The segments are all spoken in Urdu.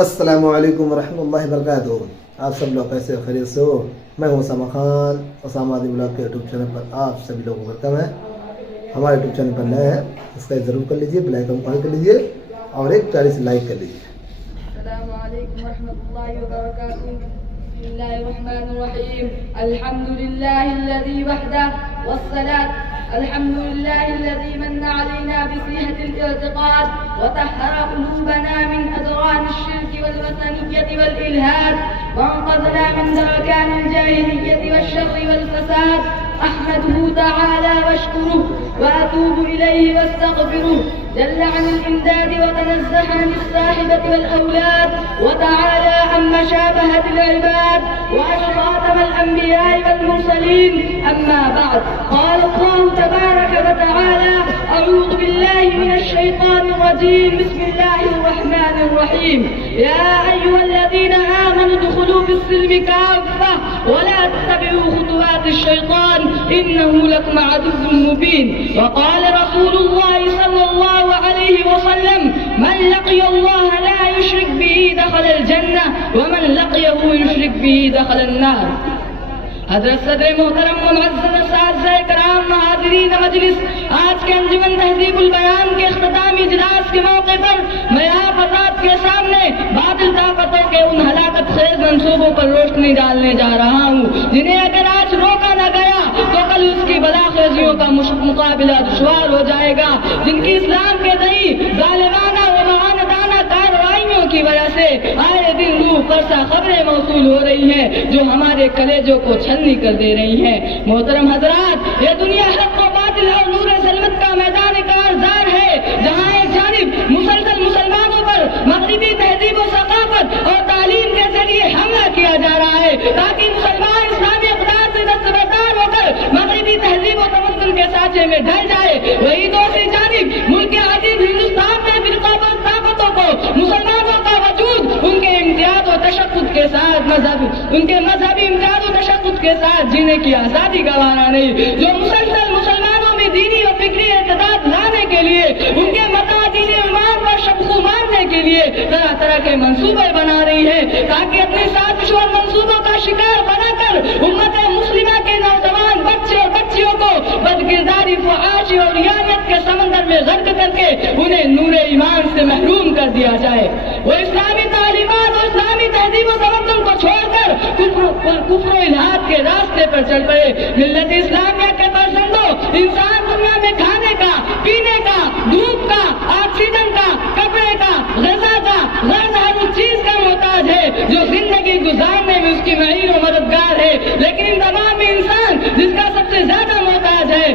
السلام علیکم ورحمۃ اللہ وبرکاتہ. آپ سب لوگ کیسے خیریت سے ہو؟ میں ہوں اسامہ خان. اسامہ آدی بلاگ کے یوٹیوب چینل پر آپ سبھی لوگوں کو ویلکم ہے. ہمارے یوٹیوب چینل پر نئے ہیں سبسکرائب ضرور کر لیجیے, بیل آئیکن کو آن کر لیجیے اور ایک پیاری سے لائک کر لیجیے. السلام علیکم ورحمۃ اللہ وبرکاتہ. بسم اللہ الرحمن الرحیم. الحمد للہ الذی وحدہ والصلاة الحمد لله الذي من علينا بصحة الاعتقاد وطهر قلوبنا من أدران الشرك والوثنية والإلحاد وانقذنا من دركات الجاهلية والشر والفساد. أحمده تعالى واشكره وأتوب إليه واستغفره. جل عن الإمداد وتنزه عن الصاحبة والأولاد وتعالى عن مشابهة العباد وأشخاص الأنبياء والمرسلين. أما بعد, قال الله تبارك وتعالى: أعوذ بالله من الشيطان الرجيم. بسم الله الرحمن الرحيم. يا أيها الذين آمنوا ادخلوا في السلم كافة ولا تتبعوا خطوات الشيطان إنه لكم عدو مبين. وقال رسول الله صلى الله عليه وسلم: من لقي الله لا يشرك به دخل الجنة ومن لقيه يشرك به دخل النار. حضرت صدر محترم و معزز اساتذہ کرام, حاضرین مجلس, آج کے انجمن تہذیب البیان کے اختتامی اجلاس کے موقع پر میں آپ حضرات کے سامنے باطل طاقتوں کے ان ہلاکت خیز منصوبوں پر روشنی ڈالنے جا رہا ہوں جنہیں اگر آج روکا نہ گیا تو کل اس کی بلاخیزیوں کا مقابلہ دشوار ہو جائے گا, جن کی اسلام کے دئی ظالمانہ و معاندانہ کارروائیوں کی وجہ سے آئے دن روح فرسا خبریں موصول ہو رہی ہیں جو ہمارے کلیجوں کو چھلنی کر دے رہی ہیں. محترم حضرات, یہ دنیا حق و باطل اور نور ظلمت کا میدان کارزار ہے, جہاں ایک جانب مسلسل مسلمانوں پر مغربی تہذیب و ثقافت اور تعلیم کے ذریعے حملہ کیا جا رہا ہے تاکہ مسلمان اسلامی اقدار سے دستبردار ہو کر مغربی تہذیب و تمدن کے سانچے میں ڈھل جائے. وہی دوسری جانب ملک عزیز ہندوستان میں فرقہ بند طاقتوں کو مسلمانوں کا وجود ان کے امتیاز و تشدد کے ساتھ ان کے مذہبی امتیاز و تشدد کے ساتھ جینے کی آزادی گوارا نہیں, جو مسلسل مسلمانوں میں دینی اور فکری اعتداد لانے کے لیے ان کے متعدد ایمان پر شبخو مارنے کے لیے طرح طرح کے منصوبے بنا رہی ہے تاکہ اپنی سازشوں اور منصوبوں کا شکار بنا کر امت مسلمہ کے نوجوان بچے اور بچیوں کو بدکرداری, فحاشی اور ریانت کے سمندر میں غرق کر کے انہیں نور ایمان سے محروم کر دیا جائے. وہ اسلامی تعلیمات اور اسلامی تہذیب و تمدن کو چھوڑ کر کفر و الحاد کے راستے پر چل پڑے. ملت اسلامیہ کے پرسندوں, انسان دنیا میں کھانے کا, پینے کا, دودھ کا, آکسیجن کا, کپڑے کا, غذا کا, غرض ہر اس چیز کا محتاج ہے جو زندگی گزارنے میں اس کی معین و مددگار ہے, لیکن ان تمام میں انسان جس کا سب سے زیادہ محتاج ہے,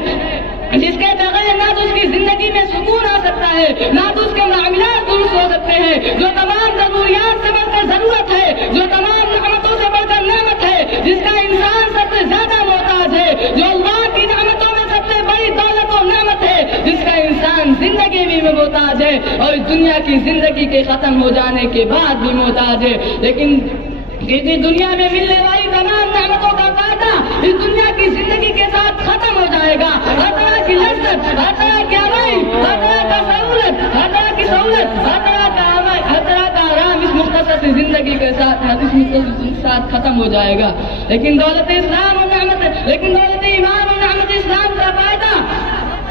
جس کے بغیر نہ تو اس کی زندگی میں سکون آ سکتا ہے نہ تو اس کے معاملات درست ہو سکتے ہیں, جو تمام ضروریات سے بڑھ کر ضرورت ہے, جو تمام نعمتوں سے بڑھ کر نعمت ہے, جس کا انسان سب سے زیادہ محتاج ہے, جو اللہ کی نعمتوں میں سب سے بڑی دولت و نعمت ہے, جس کا انسان زندگی میں محتاج ہے اور اس دنیا کی زندگی کے ختم ہو جانے کے بعد بھی محتاج ہے. لیکن کسی دنیا میں ملنے والی تمام نعمتوں کا وعدہ اس دنیا کی زندگی کے ساتھ ختم ہو جائے گا. ہر طرح کی لذت, ہر طرح کی آرائی, ہر طرح کا سہولت, ہر طرح کی سہولت, ہر طرح کا آرام اس مختصر زندگی کے ساتھ ختم ہو جائے گا. لیکن دولت اسلام اور دولت ایمان اور نعمت اسلام کا فائدہ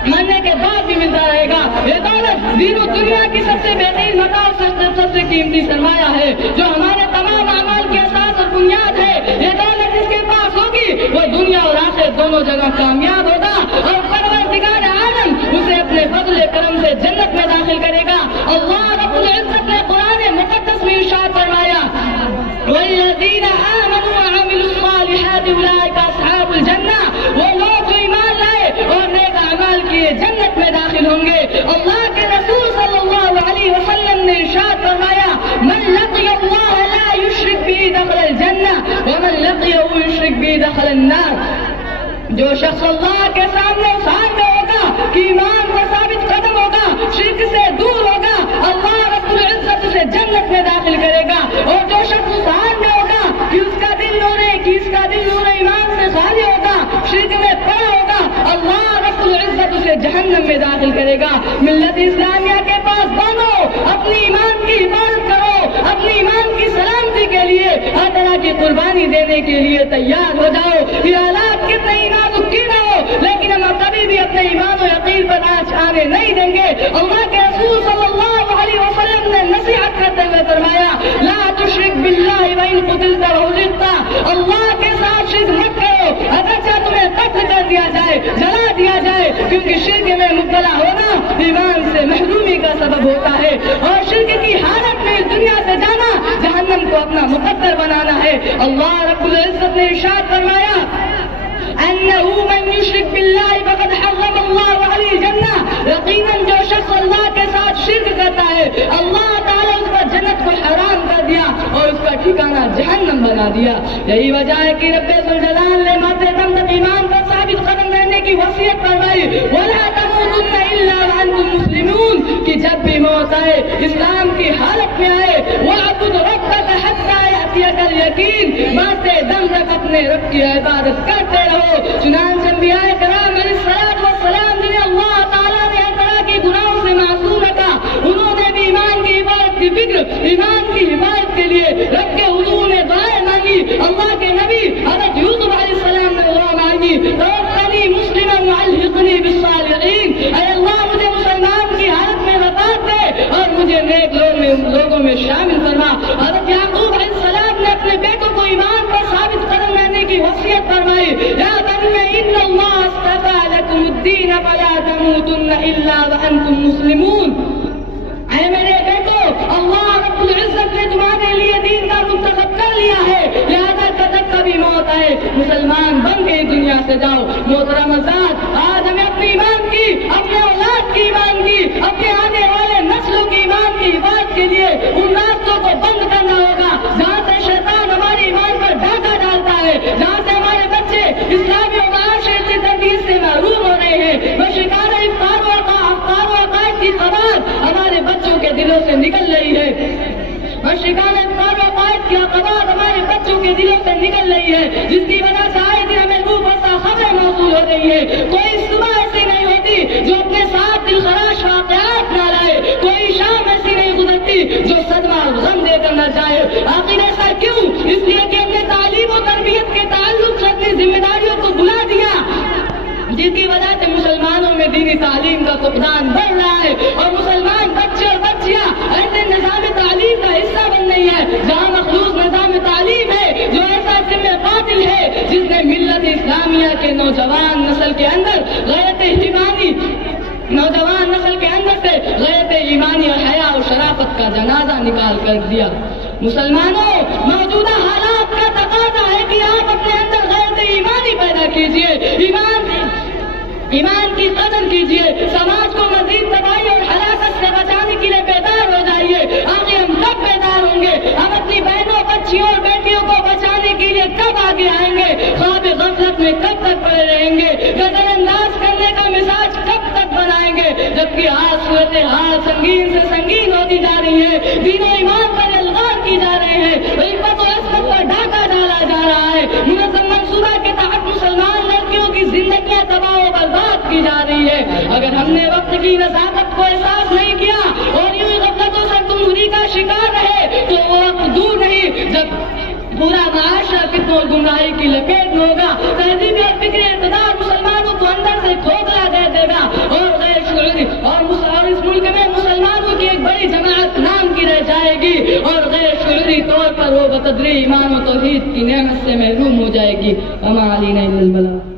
مرنے کے بعد بھی ملتا رہے گا. یہ دولت دین و دنیا کی سب سے بہترین متاع اور سب سے قیمتی سرمایہ ہے جو ہمارے تمام اعمال کی اساس اور بنیاد ہے. یہ دولت جس کے پاس ہوگی وہ دنیا اور آخرت دونوں جگہ کامیاب ہوگا اور پروردگار عالم اسے اپنے فضل کرم سے جنت میں داخل کرے گا. اللہ رب العزت نے قرآن مقدس میں ارشاد فرمایا: والذین آمنوا وعملوا الصالحات اولئک اصحاب الجنہ, وہ لوگ جو ایمان لائے اور نیک اعمال کیے جنت میں داخل ہوں گے. اللہ کے رسول صلی اللہ علیہ وسلم نے ارشاد فرمایا: من لقی اللہ لا یشرک به دخل الجنہ ومن لقیہ یشرک به دخل النار. جو شخص اللہ کے سامنے ہوگا کہ ایمان پر ثابت قدم ہوگا, شرک سے دور ہوگا, اللہ رب العزت اسے جنت میں داخل کرے گا. اور جو شخص سامنے ہوگا کہ اس کا دل نور ایمان سے خالی ہوگا, شرک میں پڑا ہوگا, اللہ رب العزت اسے جہنم میں داخل کرے گا. ملت اسلامیہ کے پاس دونوں, اپنی ایمان کی حفاظت کرو, اپنی ایمان کی سلامتی کے لیے ہر طرح کی قربانی دینے کے لیے تیار ہو جاؤ. یہ حالات کتنے ہی نازک کیوں نہ ہو لیکن ہم کبھی بھی اپنے ایمان و یقین پر آنچ آنے نہیں دیں گے. اللہ کے رسول صلی اللہ علیہ وسلم نے نصیحت کرتے ہوئے فرمایا لا تشرک باللہ وان قتلت وحرقت. اللہ کے ساتھ شرک مت کرو اگرچہ تمہیں قتل کر دیا جائے, جلا دیا جائے, کیونکہ شرک میں مبتلا ہونا ایمان سے محرومی کا سبب ہوتا ہے اور شرک کی حالت میں اس دنیا سے جانا جہنم کو اپنا مقدر بنانا ہے. اللہ رب العزت نے ارشاد فرمایا انه من يشرك بالله فقد حرم الله عليه الجنہ. یقیناً جو شخص اللہ کے ساتھ شرک کرتا ہے اللہ تعالیٰ اس پر جنت کو حرام کر دیا اور اس کا ٹھکانہ جہنم بنا دیا. یہی وجہ ہے کہ رب ذوالجلال نے مرتے دم تک ایمان پر ثابت قدم رہنے کی وصیت فرمائی ولا تموتن الا وانتم مسلمون کہ جب بھی موت آئے اسلام کی حالت میں آئے. واعبد ربک حتی یأتیک الیقین. مرتے دم تک اپنے رب کی عبادت کرتے رہو. چنانچہ انبیاء کرام علیہ الصلوۃ والسلام جنہیں اللہ تعالیٰ نے ہر طرح کے گناہوں سے معصوم رکھا انہوں نے بھی ایمان کی عبادت کی فکر ایمان کی حفاظت کے لیے رب کے حضور میں دعائیں مانگی. اللہ کے نبی حضرت یوسف علیہ السلام نے دعا مانگی توفنی مسلما والحقنی بالصالحین. اے اللہ مجھے مسلمان کی حالت میں وفات دے اور مجھے نیک لوگوں میں شامل فرما. حضرت یعقوب علیہ السلام نے اپنے بیٹوں کو ایمان پر ثابت قدم رہنے کی وصیت فرمائی یا بنی ان اللہ اصطفى لكم الدین فلا تموتن الا وانتم مسلمون. اے میرے بیٹو اللہ رب العزت نے تمہارے لیے دین کا منتخب کر لیا ہے لہذا جب کبھی موت آئے مسلمان بن کے دنیا سے جاؤ. محترم حضرات آج ہمیں اپنے ایمان کی اپنے اولاد کی ایمان کی اپنے آنے والے نسلوں کی ایمان کی حفاظت کے لیے ان راستوں کو بند کرنا ہوگا جہاں سے شیطان ہمارے ایمان پر ڈاکہ ڈالتا ہے, جہاں سے ہمارے بچے اسلامی و معاشرتی تربیت سے محروم ہو رہے ہیں. وہ شکار افطار و عقائد کی خبر ہمارے بچوں کے دلوں سے نکل رہی ہے. اور شکار افطار و عقائد کی خبر ہمارے بچوں کے دلوں سے نکل رہی ہے جس کی وجہ سے آئے دن ہمیں روح پرسا خبریں موصول ہو رہی ہے. کوئی صبح ایسی نہیں ہوتی جو اپنے ساتھ دل خراش واقعات نہ لائے, کوئی شام ایسی نہیں گزرتی جو صدمہ غم دے کر نہ جائے. آخر ایسا کیوں؟ اس لیے کہ ہم نے تعلیم و تربیت کے تعلق سے اپنی ذمہ داریوں کو بلا دیا جس کی وجہ سے مسلمانوں میں دینی تعلیم کا فقدان بڑھ رہا ہے اور مسلمان بچے اور بچیاں ایسے نظام تعلیم کا حصہ بن رہی ہے جہاں مخلوط نظام تعلیم ہے جو ایسا ذمہ قاتل ہے جس نے ملت اسلامیہ کے نوجوان نسل کے اندر غیرت ایمانی نوجوان نسل کے اندر سے غیرت ایمانی اور حیا اور شرافت کا جنازہ نکال کر دیا. مسلمانوں موجودہ حالات کا تقاضا ہے کہ آپ اپنے اندر غیرت ایمانی پیدا کیجیے, ایمان کی قدر کیجیے, سماج کو مزید تباہی اور ہلاکت سے بچانے کے لیے بیدار ہو جائیے. آگے ہم کب بیدار ہوں گے؟ ہم اپنی بہنوں بچیوں اور بیٹیوں کو بچانے کے لیے کب آگے آئیں گے؟ خواب غفلت میں کب تک پڑے رہیں گے؟ نظر انداز کرنے کا مزاج کب تک بنائیں گے جبکہ آج صورت حال سنگین سے سنگین ہوتی جا رہی ہے, دین و ایمان پر الغار کی جا رہے ہیں, عفت و عصمت پر ڈاکہ ڈالا جا رہا ہے, منظم منصوبہ کے تحت مسلمان لڑکیوں کی زندگیاں تباہ و برباد کی جا رہی ہے. اگر ہم نے وقت کی نزاکت کو احساس نہیں کیا اور یوں غفلتوں سے گمراہی کا شکار رہے تو وہ وقت دور نہیں جب پورا معاشرہ فتنوں اور گمراہی کی لپیٹ میں ہوگا. تہذیبی اور فکری اقتدار مسلمانوں کو اندر سے کھوکھلا دے دے گا اور غیر شعوری اور اس ملک میں مسلمانوں کی ایک بڑی جماعت نام کی رہ جائے گی اور غیر شعوری طور پر وہ بتدریج ایمان و توحید کی نعمت سے محروم ہو جائے گی. وما علینا الا البلاغ.